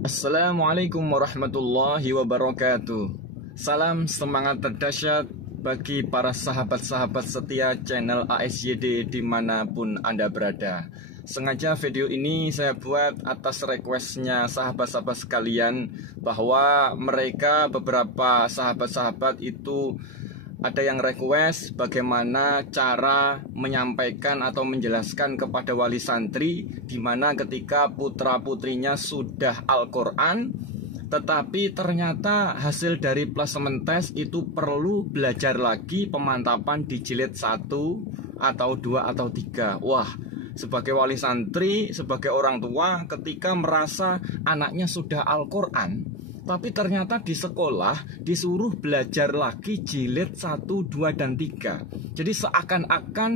Assalamualaikum warahmatullahi wabarakatuh. Salam semangat terdahsyat bagi para sahabat-sahabat setia channel ASYD dimanapun Anda berada. Sengaja video ini saya buat atas requestnya sahabat-sahabat sekalian, bahwa mereka beberapa sahabat-sahabat itu ada yang request bagaimana cara menyampaikan atau menjelaskan kepada wali santri, di mana ketika putra-putrinya sudah Al-Quran, tetapi ternyata hasil dari placement test itu perlu belajar lagi pemantapan di jilid 1 atau 2 atau 3. Wah, sebagai wali santri, sebagai orang tua, ketika merasa anaknya sudah Al-Quran, tapi ternyata di sekolah disuruh belajar lagi jilid 1, 2, dan 3. Jadi seakan-akan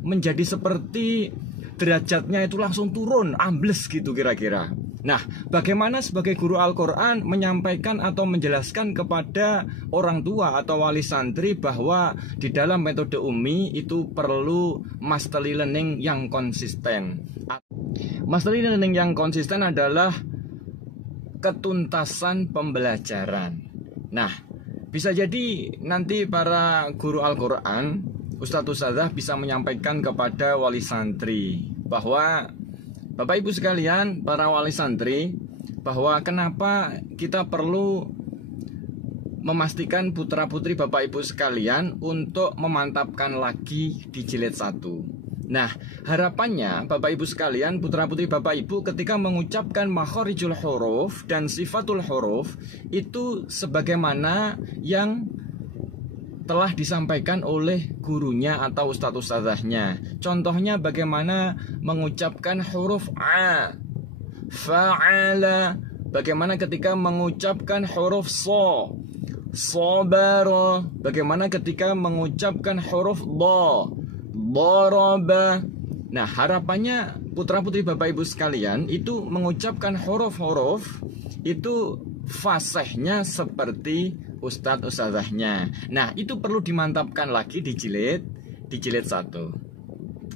menjadi seperti derajatnya itu langsung turun, ambles gitu kira-kira. Nah, bagaimana sebagai guru Al-Quran menyampaikan atau menjelaskan kepada orang tua atau wali santri bahwa di dalam metode Umi itu perlu mastery learning yang konsisten. Mastery learning yang konsisten adalah ketuntasan pembelajaran. Nah, bisa jadi nanti para guru Al-Quran, ustadz-ustadzah bisa menyampaikan kepada wali santri bahwa Bapak Ibu sekalian, para wali santri, bahwa kenapa kita perlu memastikan putra-putri Bapak Ibu sekalian untuk memantapkan lagi di jilid 1. Nah, harapannya Bapak Ibu sekalian, putra-putri Bapak Ibu ketika mengucapkan makharijul huruf dan sifatul huruf itu sebagaimana yang telah disampaikan oleh gurunya atau ustadz-ustadzahnya. Contohnya bagaimana mengucapkan huruf A, fa'ala, bagaimana ketika mengucapkan huruf so, sabara, bagaimana ketika mengucapkan huruf do, daraba. Nah, harapannya putra-putri Bapak Ibu sekalian itu mengucapkan huruf-huruf itu fasihnya seperti ustadz-ustadzahnya. Nah, itu perlu dimantapkan lagi di jilid 1.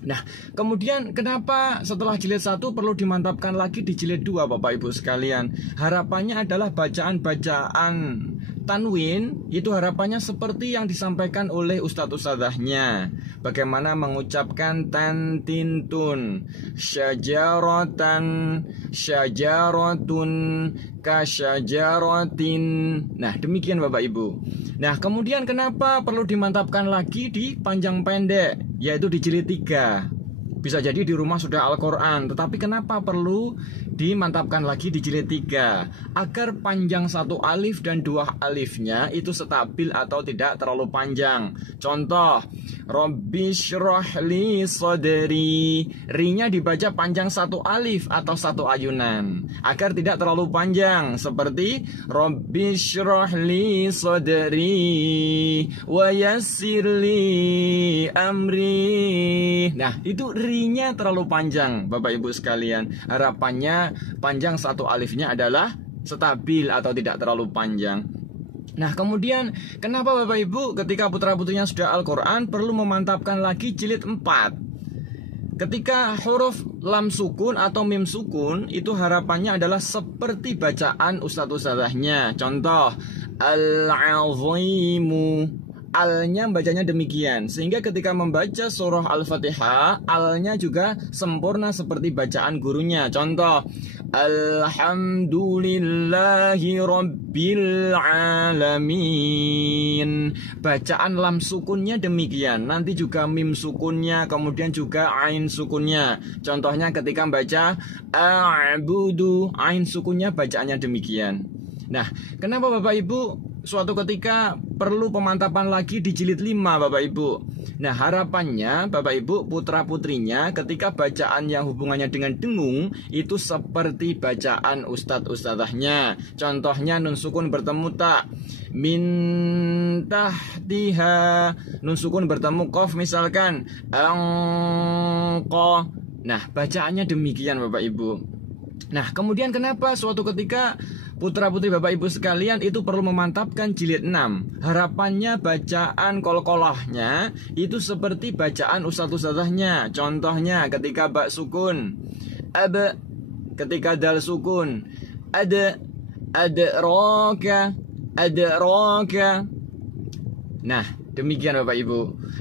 Nah, kemudian kenapa setelah jilid 1 perlu dimantapkan lagi di jilid 2 Bapak Ibu sekalian? Harapannya adalah bacaan-bacaan tanwin itu harapannya seperti yang disampaikan oleh ustadz-ustadzahnya. Bagaimana mengucapkan tantintun, syajaratan, syajaratun, kasyajaratin. Nah, demikian Bapak Ibu. Nah, kemudian kenapa perlu dimantapkan lagi di panjang pendek, yaitu di jilid 3? Bisa jadi di rumah sudah Al-Quran, tetapi kenapa perlu dimantapkan lagi di jilid 3? Agar panjang 1 alif dan 2 alifnya itu stabil atau tidak terlalu panjang. Contoh, Rabbi syrah li sadri, ri-nya dibaca panjang 1 alif atau 1 ayunan, agar tidak terlalu panjang. Seperti Rabbi syrah li sadri wa yassir li amri. Nah, itu ri-nya terlalu panjang Bapak Ibu sekalian. Harapannya panjang 1 alifnya adalah stabil atau tidak terlalu panjang. Nah, kemudian kenapa Bapak Ibu ketika putra-putrinya sudah Al-Quran perlu memantapkan lagi jilid 4? Ketika huruf lam sukun atau mim sukun itu harapannya adalah seperti bacaan ustadz-ustadzahnya. Contoh, al-azimu, al-nya bacanya demikian, sehingga ketika membaca surah Al-Fatihah, al-nya juga sempurna seperti bacaan gurunya. Contoh, alhamdulillahi rabbil alamin, bacaan lam sukunnya demikian, nanti juga mim sukunnya, kemudian juga ain sukunnya. Contohnya ketika membaca a'budu, ain sukunnya bacaannya demikian. Nah, kenapa Bapak Ibu suatu ketika perlu pemantapan lagi di jilid 5 Bapak Ibu? Nah, harapannya Bapak Ibu putra-putrinya ketika bacaan yang hubungannya dengan dengung itu seperti bacaan ustadz-ustadzahnya. Contohnya nun sukun bertemu ta, min tahtiha, nun sukun bertemu qaf misalkan angqa. Nah, bacaannya demikian Bapak Ibu. Nah, kemudian kenapa suatu ketika putra-putri Bapak Ibu sekalian itu perlu memantapkan jilid 6? Harapannya bacaan kol-kolahnya itu seperti bacaan ustadz-ustadzahnya. Contohnya ketika ba sukun, ab, ketika dal sukun, adraka. Nah, demikian Bapak Ibu.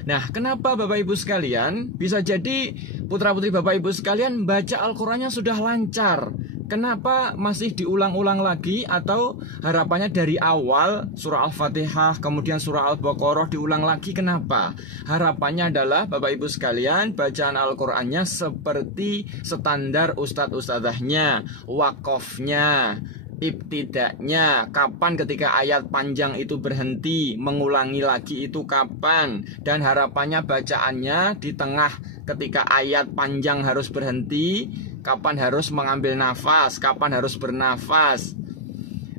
Nah, kenapa Bapak Ibu sekalian? Bisa jadi putra-putri Bapak Ibu sekalian baca Al-Qur'annya sudah lancar. Kenapa masih diulang-ulang lagi? Atau harapannya dari awal surah Al-Fatihah, kemudian surah Al-Baqarah diulang lagi? Kenapa? Harapannya adalah Bapak Ibu sekalian bacaan Al-Qur'annya seperti standar ustadz-ustadzahnya, wakofnya, ibtidaknya, kapan ketika ayat panjang itu berhenti, mengulangi lagi itu kapan, dan harapannya bacaannya di tengah ketika ayat panjang harus berhenti, kapan harus mengambil nafas, kapan harus bernafas.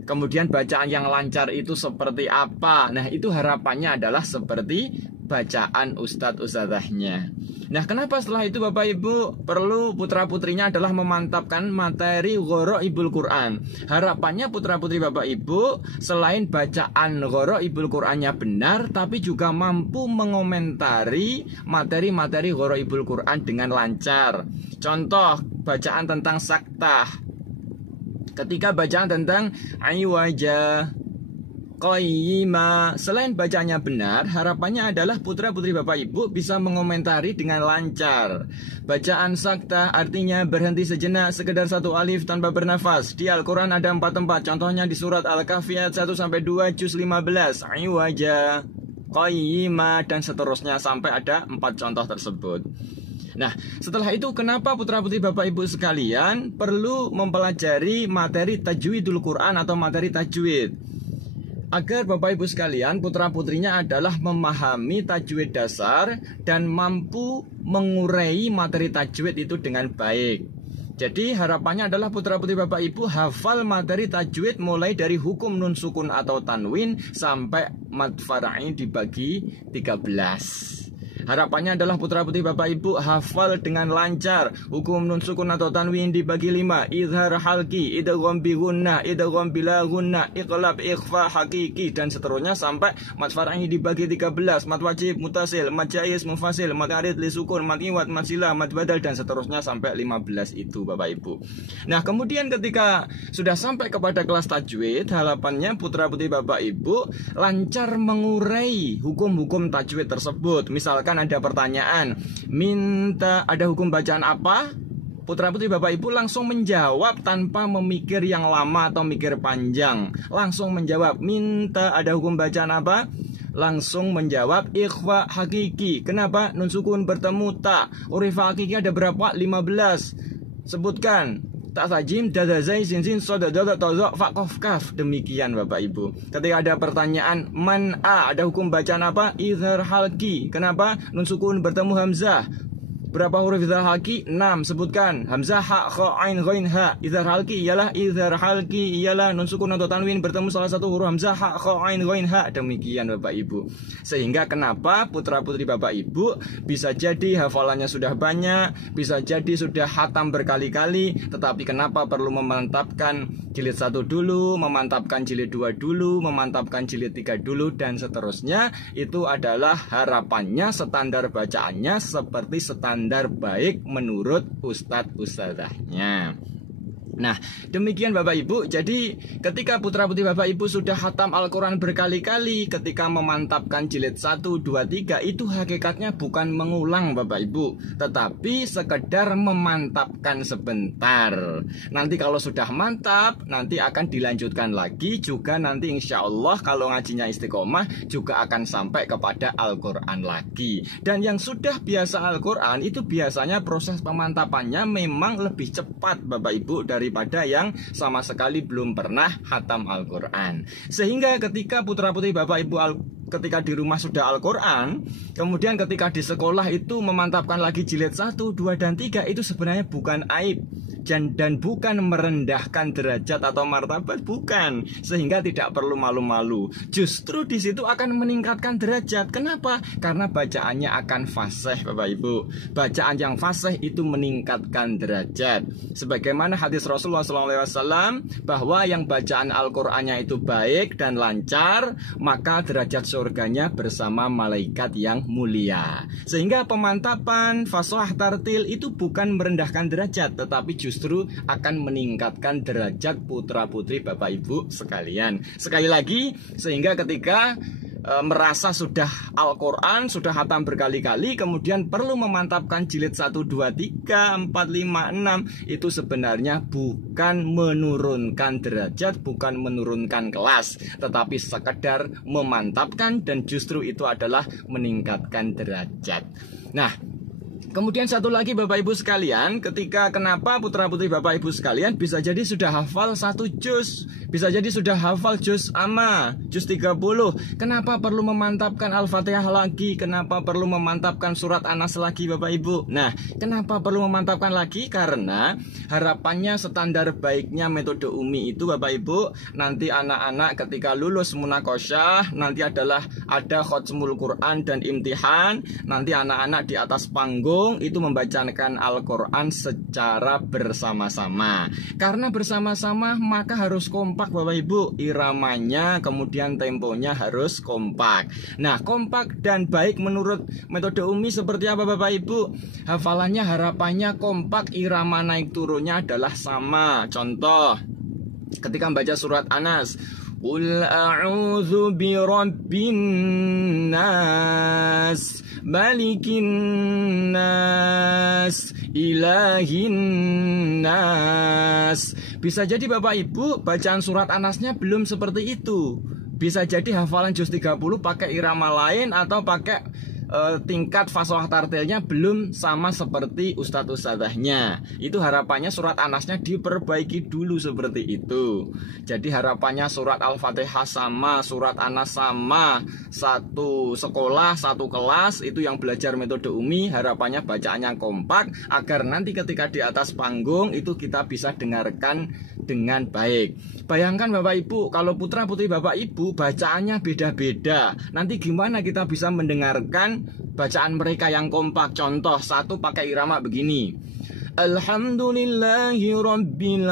Kemudian bacaan yang lancar itu seperti apa? Nah, itu harapannya adalah seperti bacaan ustadz-ustadzahnya. Nah, kenapa setelah itu Bapak Ibu perlu putra-putrinya adalah memantapkan materi Gharaibul Quran. Harapannya putra-putri Bapak Ibu selain bacaan Gharaibul Qurannya benar, tapi juga mampu mengomentari materi-materi Gharaibul Quran dengan lancar. Contoh, bacaan tentang saktah. Ketika bacaan tentang aywaja qayyima, selain bacanya benar, harapannya adalah putra-putri Bapak Ibu bisa mengomentari dengan lancar. Bacaan saktah artinya berhenti sejenak, sekedar satu alif tanpa bernafas. Di Al-Quran ada 4 tempat, contohnya di surat Al-Kahfi ayat 1-2 juz 15, aywaja qayyima, dan seterusnya sampai ada 4 contoh tersebut. Nah, setelah itu kenapa putra-putri Bapak Ibu sekalian perlu mempelajari materi tajwidul Quran atau materi tajwid? Agar Bapak Ibu sekalian putra-putrinya adalah memahami tajwid dasar dan mampu mengurai materi tajwid itu dengan baik. Jadi harapannya adalah putra-putri Bapak Ibu hafal materi tajwid mulai dari hukum nun sukun atau tanwin sampai mad far'i dibagi 13. Harapannya adalah putra-putri Bapak Ibu hafal dengan lancar hukum nun sukun atau tanwin dibagi 5, izhar halki, idgham bi gunnah, idgham bila gunnah, iqlab, ikhfa, hakiki, dan seterusnya sampai mad far'i dibagi 13, mad wajib, mutasil, mad jaiz, mufasil, mad arid, li sukun, mad iwad, mad silah, mad badal, dan seterusnya sampai 15 itu Bapak Ibu. Nah, kemudian ketika sudah sampai kepada kelas tajwid, harapannya putra-putri Bapak Ibu lancar mengurai hukum-hukum tajwid tersebut. Misalkan ada pertanyaan, minta ada hukum bacaan apa? Putra-putri Bapak Ibu langsung menjawab tanpa memikir yang lama atau mikir panjang. Langsung menjawab, minta ada hukum bacaan apa? Langsung menjawab ikhfa hakiki. Kenapa? Nun sukun bertemu ta. Huruf hakiki ada berapa? 15. Sebutkan. Tak sajim, dadazai, sinsin, soda, doda, tozo, fakof, kaf. Demikian Bapak Ibu. Ketika ada pertanyaan man a, ada hukum bacaan apa? Izhar halki. Kenapa? Nun sukun bertemu hamzah. Berapa huruf izhar halki? 6. Sebutkan. Hamzah, ha, kha, ain, ghain, ha. Izhar halki ialah nun sukun atau tanwin bertemu salah satu huruf hamzah, ha, kha, ain, ghain, ha. Demikian Bapak Ibu. Sehingga kenapa putra-putri Bapak Ibu bisa jadi hafalannya sudah banyak, bisa jadi sudah khatam berkali-kali, tetapi kenapa perlu memantapkan jilid 1 dulu, memantapkan jilid 2 dulu, memantapkan jilid 3 dulu, dan seterusnya. Itu adalah harapannya standar bacaannya seperti standar baik menurut ustadz-ustadzahnya. Nah, demikian Bapak Ibu. Jadi ketika putra-putri Bapak Ibu sudah khatam Al-Quran berkali-kali, ketika memantapkan jilid 1, 2, 3, itu hakikatnya bukan mengulang Bapak Ibu, tetapi sekedar memantapkan sebentar. Nanti kalau sudah mantap, nanti akan dilanjutkan lagi. Juga nanti insya Allah kalau ngajinya istiqomah juga akan sampai kepada Al-Quran lagi. Dan yang sudah biasa Al-Quran itu biasanya proses pemantapannya memang lebih cepat Bapak Ibu daripada yang sama sekali belum pernah khatam Al-Quran. Sehingga ketika putra-putri Bapak Ibu ketika di rumah sudah Al-Quran, kemudian ketika di sekolah itu memantapkan lagi jilid 1, 2, dan 3, itu sebenarnya bukan aib dan bukan merendahkan derajat atau martabat, bukan. Sehingga tidak perlu malu-malu. Justru di situ akan meningkatkan derajat. Kenapa? Karena bacaannya akan fasih Bapak Ibu. Bacaan yang fasih itu meningkatkan derajat. Sebagaimana hadis Rasulullah SAW bahwa yang bacaan Al-Qur'annya itu baik dan lancar, maka derajat surganya bersama malaikat yang mulia. Sehingga pemantapan fashohah tartil itu bukan merendahkan derajat, tetapi justru akan meningkatkan derajat putra-putri Bapak Ibu sekalian. Sekali lagi, sehingga ketika merasa sudah Al-Quran, sudah khatam berkali-kali, kemudian perlu memantapkan jilid 1, 2, 3, 4, 5, 6, itu sebenarnya bukan menurunkan derajat, bukan menurunkan kelas, tetapi sekedar memantapkan, dan justru itu adalah meningkatkan derajat. Nah, kemudian satu lagi Bapak Ibu sekalian, ketika kenapa putra-putri Bapak Ibu sekalian bisa jadi sudah hafal 1 juz, bisa jadi sudah hafal juz amma, juz 30. Kenapa perlu memantapkan Al-Fatihah lagi? Kenapa perlu memantapkan surat An-Nas lagi Bapak Ibu? Nah, kenapa perlu memantapkan lagi? Karena harapannya standar baiknya metode Umi itu Bapak Ibu, nanti anak-anak ketika lulus munakosyah, nanti adalah ada khotmul Quran dan imtihan. Nanti anak-anak di atas panggung itu membacakan Al-Quran secara bersama-sama. Karena bersama-sama maka harus kompak Bapak Ibu, iramanya kemudian temponya harus kompak. Nah, kompak dan baik menurut metode Umi seperti apa Bapak Ibu? Hafalannya harapannya kompak, irama naik turunnya adalah sama. Contoh, ketika membaca surat An-Nas, Qul a'udzu birabbin nas, malikin nas, ilahin nas. Bisa jadi Bapak Ibu bacaan surat An-Nasnya belum seperti itu. Bisa jadi hafalan juz 30 pakai irama lain atau pakai tingkat fashohah tartilnya belum sama seperti ustadz-ustadzahnya. Itu harapannya surat An-Nasnya diperbaiki dulu seperti itu. Jadi harapannya surat Al-Fatihah sama, surat An-Nas sama, satu sekolah, satu kelas. Itu yang belajar metode Umi, harapannya bacaannya kompak, agar nanti ketika di atas panggung itu kita bisa dengarkan dengan baik. Bayangkan Bapak Ibu, kalau putra-putri Bapak Ibu bacaannya beda-beda, nanti gimana kita bisa mendengarkan bacaan mereka yang kompak? Contoh, satu pakai irama begini, Alhamdulillahi Rabbil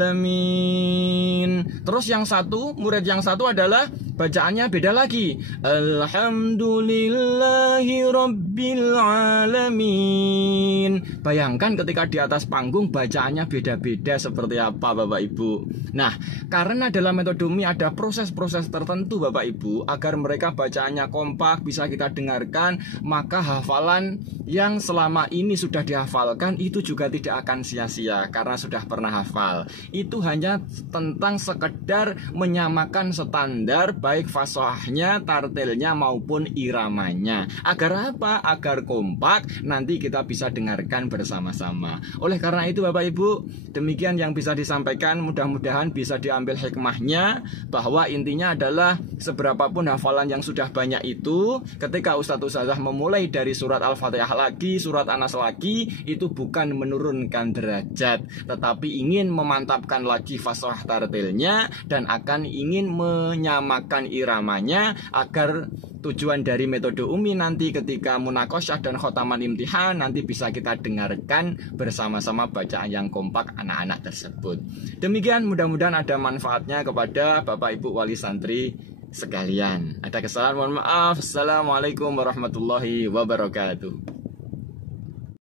Alamin. Terus yang satu, murid yang satu adalah bacaannya beda lagi, Alhamdulillahi Rabbil Alamin. Bayangkan ketika di atas panggung bacaannya beda-beda seperti apa Bapak Ibu. Nah, karena dalam metode Umi ada proses-proses tertentu Bapak Ibu, agar mereka bacaannya kompak, bisa kita dengarkan, maka hafalan yang selama ini sudah dihafalkan itu juga tidak akan sia-sia karena sudah pernah hafal. Itu hanya tentang sekedar menyamakan standar baik fashohahnya, tartilnya maupun iramanya. Agar apa? Agar kompak, nanti kita bisa dengarkan bersama-sama. Oleh karena itu Bapak Ibu, demikian yang bisa disampaikan. Mudah-mudahan bisa diambil hikmahnya, bahwa intinya adalah seberapapun hafalan yang sudah banyak itu, ketika Ustadz-Ustadzah memulai dari surat Al-Fatihah lagi, surat An-Nas lagi, itu bukan menurunkan derajat, tetapi ingin memantapkan lagi fashohah tartilnya, dan akan ingin menyamakan iramanya, agar tujuan dari metode Umi nanti ketika munakosyah dan khotaman imtihan nanti bisa kita dengarkan bersama-sama bacaan yang kompak anak-anak tersebut. Demikian, mudah-mudahan ada manfaatnya kepada Bapak Ibu wali santri sekalian. Ada kesalahan mohon maaf. Assalamualaikum warahmatullahi wabarakatuh.